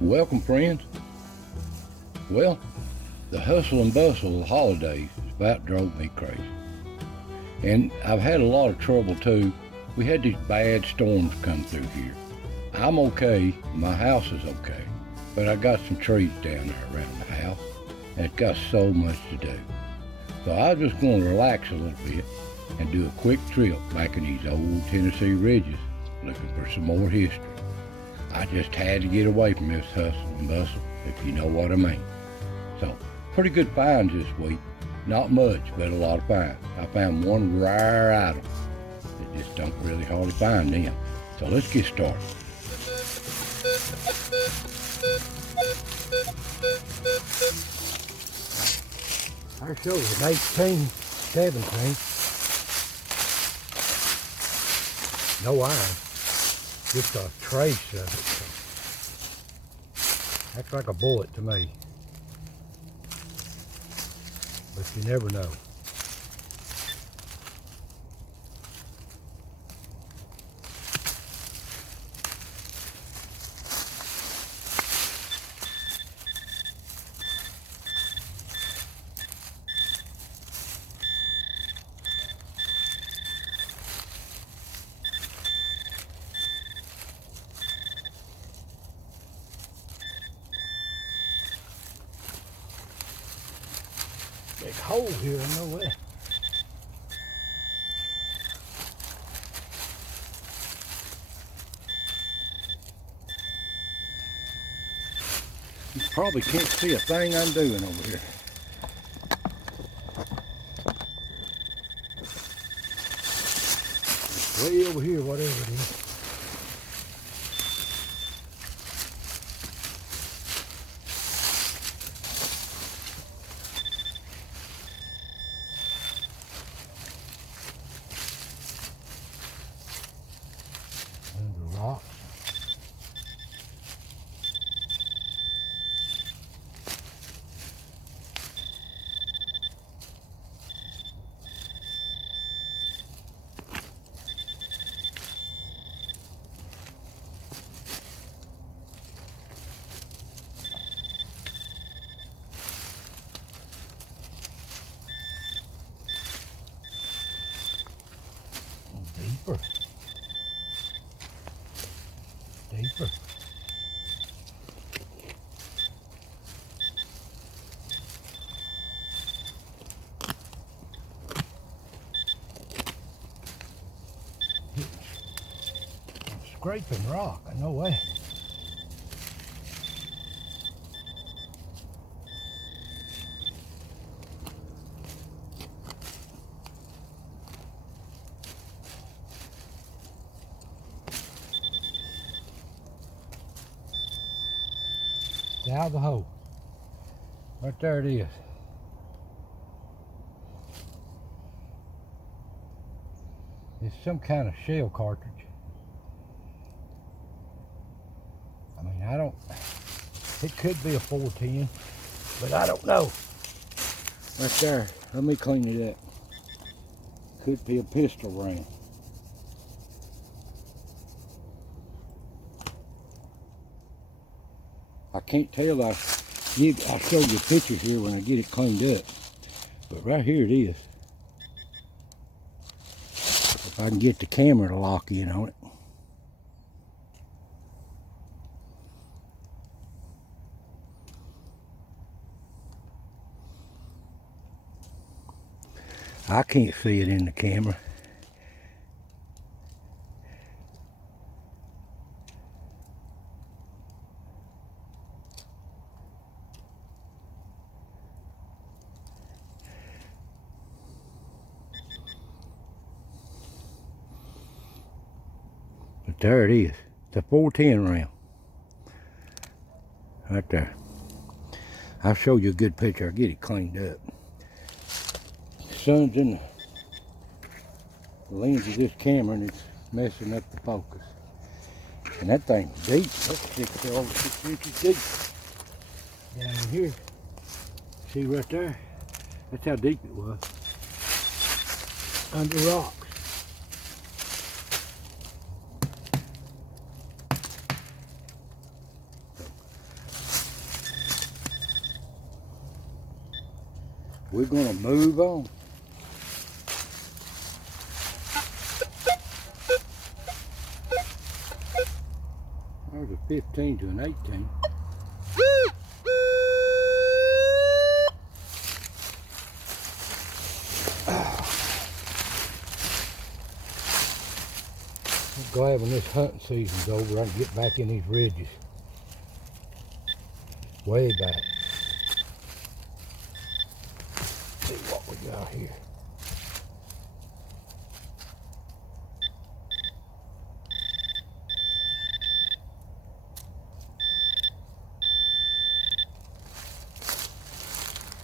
Welcome, friends. Well, the hustle and bustle of the holidays about drove me crazy. And I've had a lot of trouble too. We had these bad storms come through here. I'm okay, my house is okay, but I got some trees down there around the house, and it's got so much to do. So I was just going to relax a little bit and do a quick trip back in these old Tennessee ridges, looking for some more history. I just had to get away from this hustle and bustle, if you know what I mean. So, pretty good finds this week. Not much, but a lot of finds. I found one rare item that just don't really hardly find them. So let's get started. Our show was 1817. No iron, just a trace of it. Acts like a bullet to me, but you never know. Big hole here, no way. You probably can't see a thing I'm doing over here. It's way over here, whatever it is. Under rocks. Deeper. Deeper. I'm scraping rock, no way. Out of the hole. Right there it is. It's some kind of shell cartridge. I mean, it could be a 410, but I don't know. Right there, let me clean it up. Could be a pistol round. I can't tell. I'll show you a picture here when I get it cleaned up. But right here it is. If I can get the camera to lock in on it. I can't see it in the camera. But there it is. It's a 410 round. Right there. I'll show you a good picture. I'll get it cleaned up. The sun's in the lens of this camera and it's messing up the focus. And that thing's deep. That's over 6 inches deep. Down in here. See right there? That's how deep it was. Under rocks. We're gonna move on. There's a 15 to an 18. I'm glad when this hunting season's over, I can get back in these ridges. Way back. See what we got here.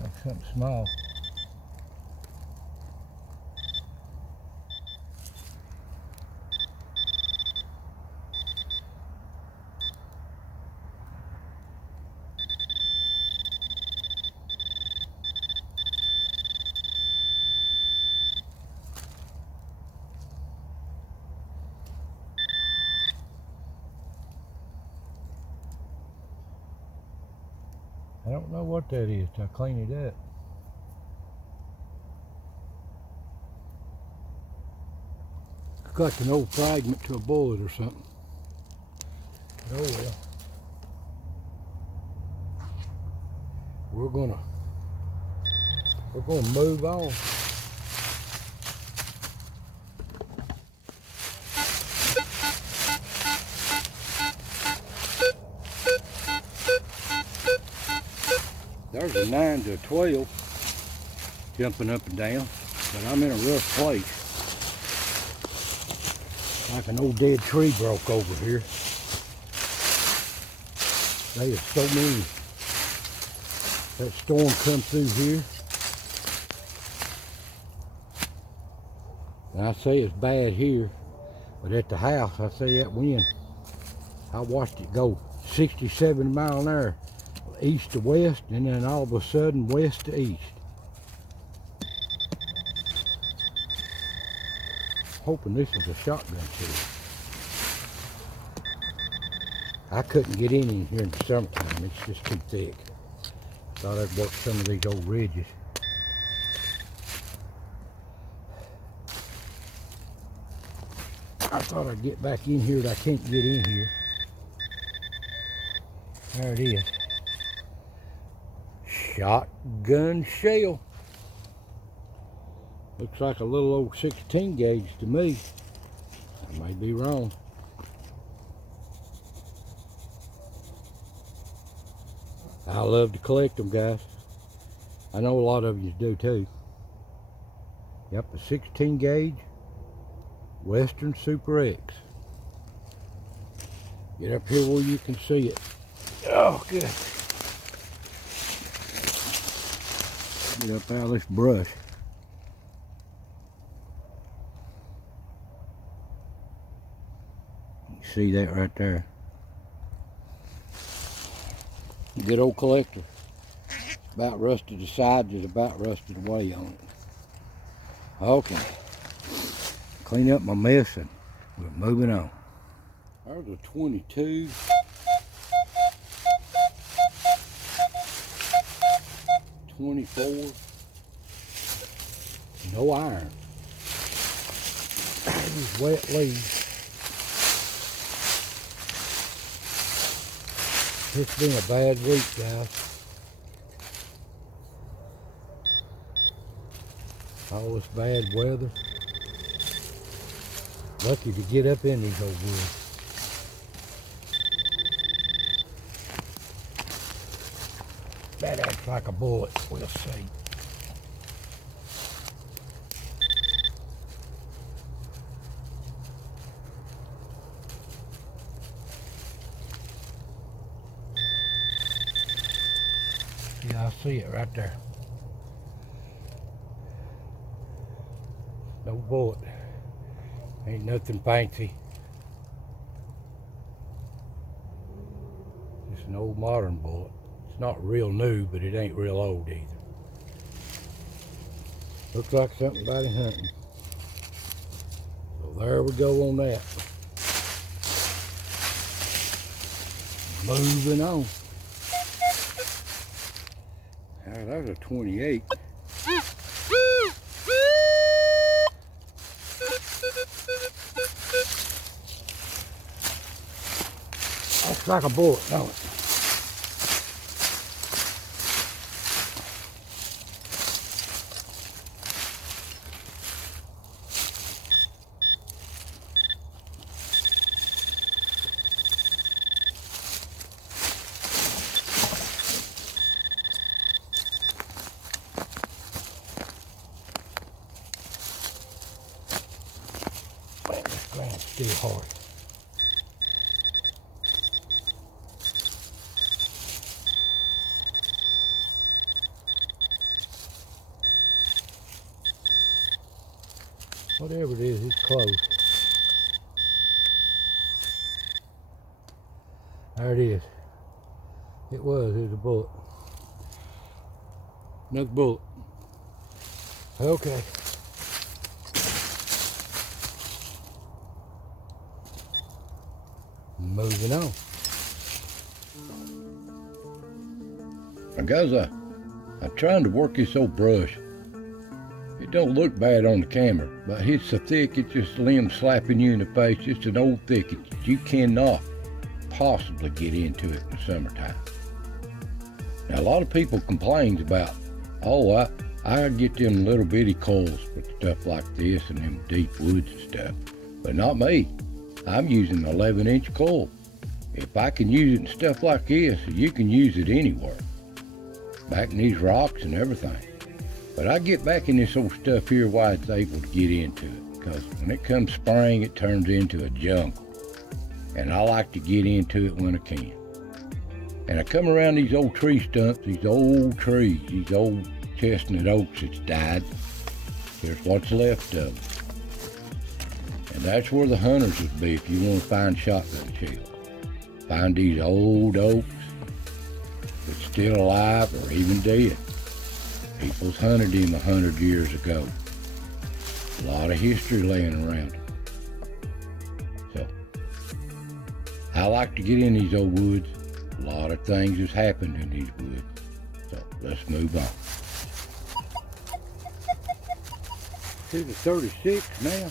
Like something small. I don't know what that is till I clean it up. It's like an old fragment to a bullet or something. Oh well. We're gonna move on. There's a 9 to a 12 jumping up and down, but I'm in a rough place. Like an old dead tree broke over here. There's so many. That storm come through here. And I say it's bad here, but at the house, I say that wind, I watched it go 67 miles an hour, east to west, and then all of a sudden west to east. Hoping this is a shotgun shell. I couldn't get in here in the summertime, it's just too thick. Thought I'd work some of these old ridges. I thought I'd get back in here, but I can't get in here. There it is. Shotgun shell. Looks like a little old 16 gauge to me. I may be wrong. I love to collect them, guys. I know a lot of you do too. Yep, a 16 gauge Western Super X. Get up here where you can see it. Oh, good. Get up out of this brush. You see that right there? Good old collector. About rusted, the sides is about rusted away on it. Okay. Clean up my mess and we're moving on. There's a 22. .24. No iron. These wet leaves. It's been a bad week, guys. All this bad weather. Lucky to get up in these old woods. That acts like a bullet, we'll see. Yeah, I see it right there. No bullet. Ain't nothing fancy. Just an old modern bullet. It's not real new, but it ain't real old either. Looks like something about hunting. So there we go on that. Moving on. There's a 28. That's like a bullet, don't it? Man, this ground's still hard. Whatever it is, it's close. There it is. It was a bullet. Another bullet. Okay. Moving on. Now guys, I'm trying to work this old brush. It don't look bad on the camera, but it's so thick, it's just limb slapping you in the face. It's an old thicket. You cannot possibly get into it in the summertime. Now a lot of people complains about, oh, I get them little bitty coils for stuff like this and them deep woods and stuff, but not me. I'm using an 11-inch coil. If I can use it in stuff like this, you can use it anywhere. Back in these rocks and everything. But I get back in this old stuff here why it's able to get into it. Because when it comes spring, it turns into a jungle. And I like to get into it when I can. And I come around these old tree stumps, these old trees, these old chestnut oaks that's died. Here's what's left of them. And that's where the hunters would be if you want to find shotgun shells. Find these old oaks that's still alive or even dead. People's hunted them 100 years ago. A lot of history laying around. So, I like to get in these old woods. A lot of things has happened in these woods. So, let's move on. Here's the 36 now.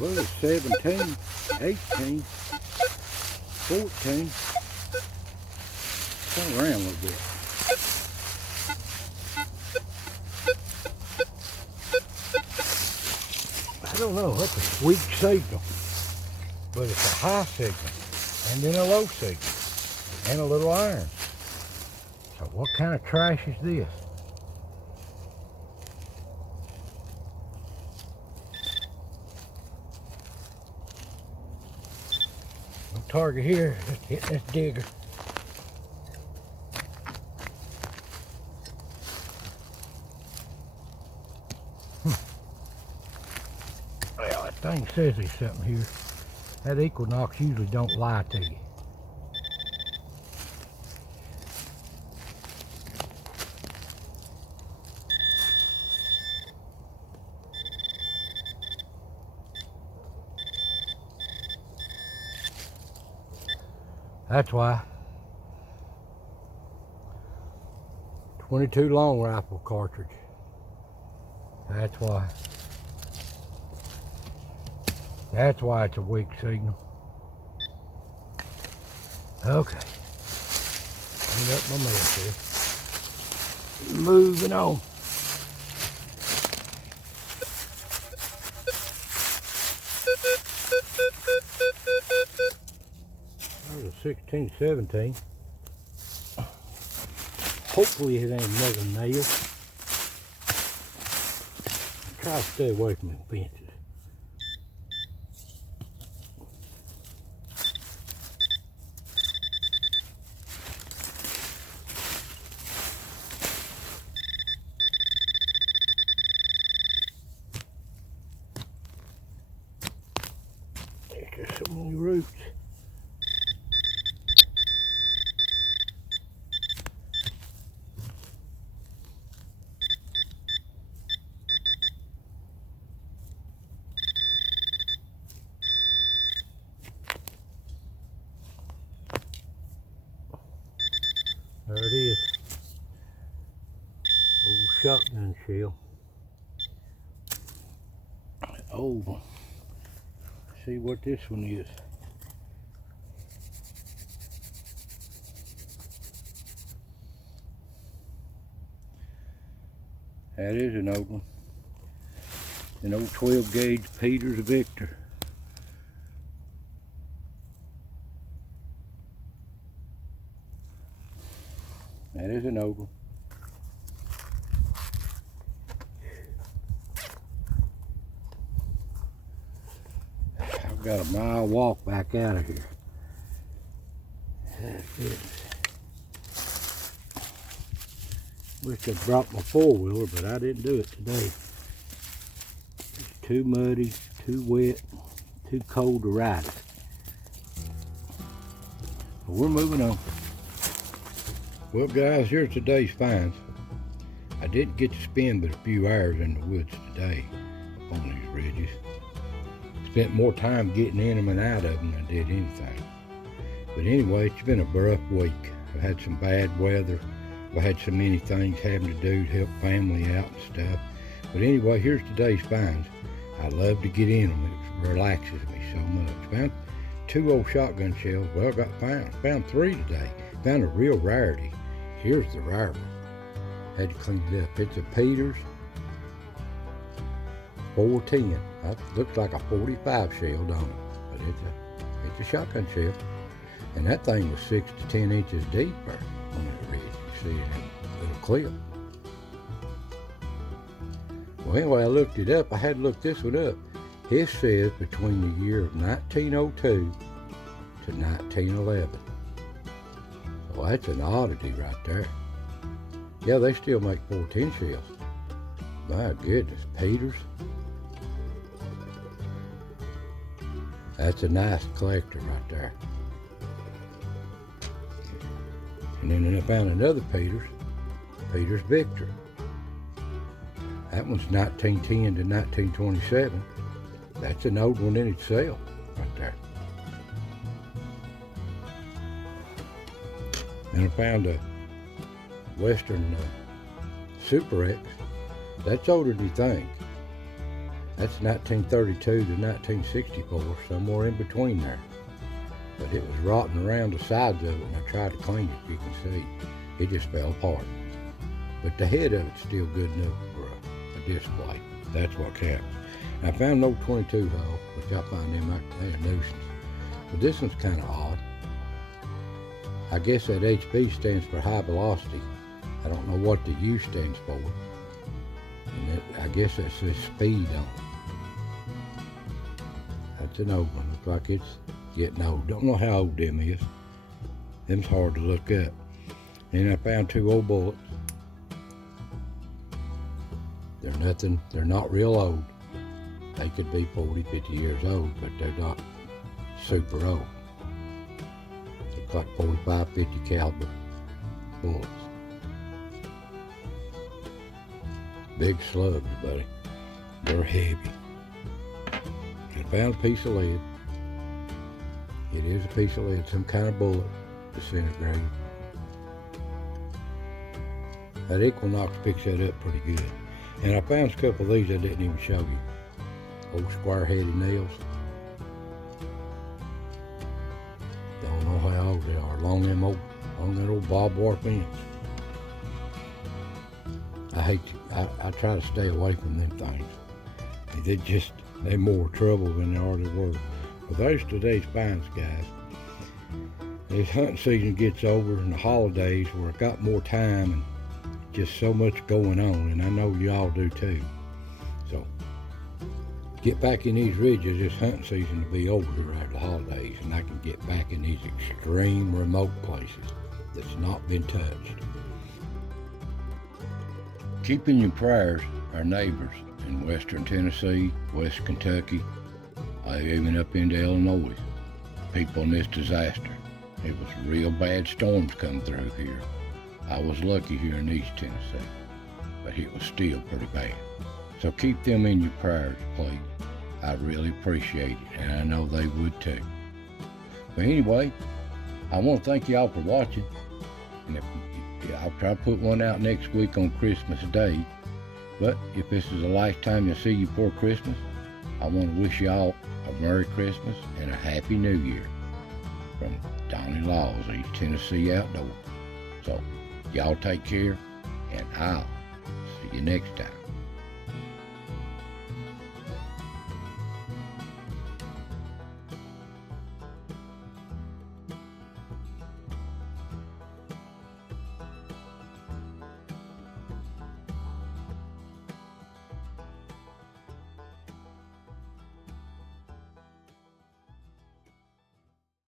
Well, it's 17, 18, 14. Turn around a little bit. I don't know, that's a weak signal, but it's a high signal, and then a low signal, and a little iron. So what kind of trash is this? No target here, just hitting this digger. Well, that thing says there's something here. That equinox usually don't lie to you. That's why. 22 long rifle cartridge. That's why. That's why it's a weak signal. Okay. Clean up my mess here. Moving on. There's a 16, 17. Hopefully it ain't another nail. Try to stay away from the fences. There's so many roots. There it is. Old shotgun shell. Oh, see what this one is. That is an old one. An old 12 gauge Peters Victor. That is an old one. I've got a mile walk back out of here. That's it. Wish I'd brought my four-wheeler, but I didn't do it today. It's too muddy, too wet, too cold to ride it. But we're moving on. Well, guys, here's today's finds. I didn't get to spend but a few hours in the woods today on these ridges. Spent more time getting in them and out of them than I did anything. But anyway, it's been a rough week. I've had some bad weather. I've had so many things having to do to help family out and stuff. But anyway, here's today's finds. I love to get in them. It relaxes me so much. Found 2 old shotgun shells. Well, found 3 today. Found a real rarity. Here's the rare one. Had to clean it up. It's a Peters 410. That looks like a 45 shell, don't it? But it's a shotgun shell. And that thing was 6 to 10 inches deeper on that ridge. You see in that little clip. Well, anyway, I looked it up. I had to look this one up. It says between the year of 1902 to 1911. So that's an oddity right there. Yeah, they still make 410 shells. My goodness, Peters. That's a nice collector right there. And then I found another Peters Victor. That one's 1910 to 1927. That's an old one in itself right there. And I found a Western Super X. That's older than you think. That's 1932 to 1964, somewhere in between there. But it was rotting around the sides of it, and I tried to clean it, you can see. It just fell apart. But the head of it's still good enough for a display. That's what counts. I found an old 22 hole, which I find them like they're a nuisance. But this one's kind of odd. I guess that HB stands for high velocity. I don't know what the U stands for. And I guess that says speed on it. That's an old one. Looks like it's getting old. Don't know how old them is. Them's hard to look up. And I found 2 old bullets. They're not real old. They could be 40, 50 years old, but they're not super old. Looks like 45, 50 caliber bullets. Big slugs, buddy. They're heavy. I found a piece of lead. It is a piece of lead, some kind of bullet, disintegrated. That Equinox picks that up pretty good. And I found a couple of these I didn't even show you. Old square-headed nails. Don't know how old they are. Along that old barbed wire fence. I try to stay away from them things. They're more trouble than they are to work. But there's today's finds, guys. As hunting season gets over and the holidays where I've got more time and just so much going on, and I know y'all do too. So get back in these ridges, this hunting season will be over here after the holidays, and I can get back in these extreme remote places that's not been touched. Keep in your prayers our neighbors in western Tennessee, west Kentucky, even up into Illinois. People in this disaster. It was real bad storms come through here. I was lucky here in East Tennessee, but it was still pretty bad. So keep them in your prayers, please. I really appreciate it, and I know they would too. But anyway, I want to thank y'all for watching, and I I'll try to put one out next week on Christmas Day. But if this is the last time you see you before Christmas, I want to wish y'all a Merry Christmas and a Happy New Year from Donnie Laws, East Tennessee Outdoors. So, y'all take care, and I'll see you next time.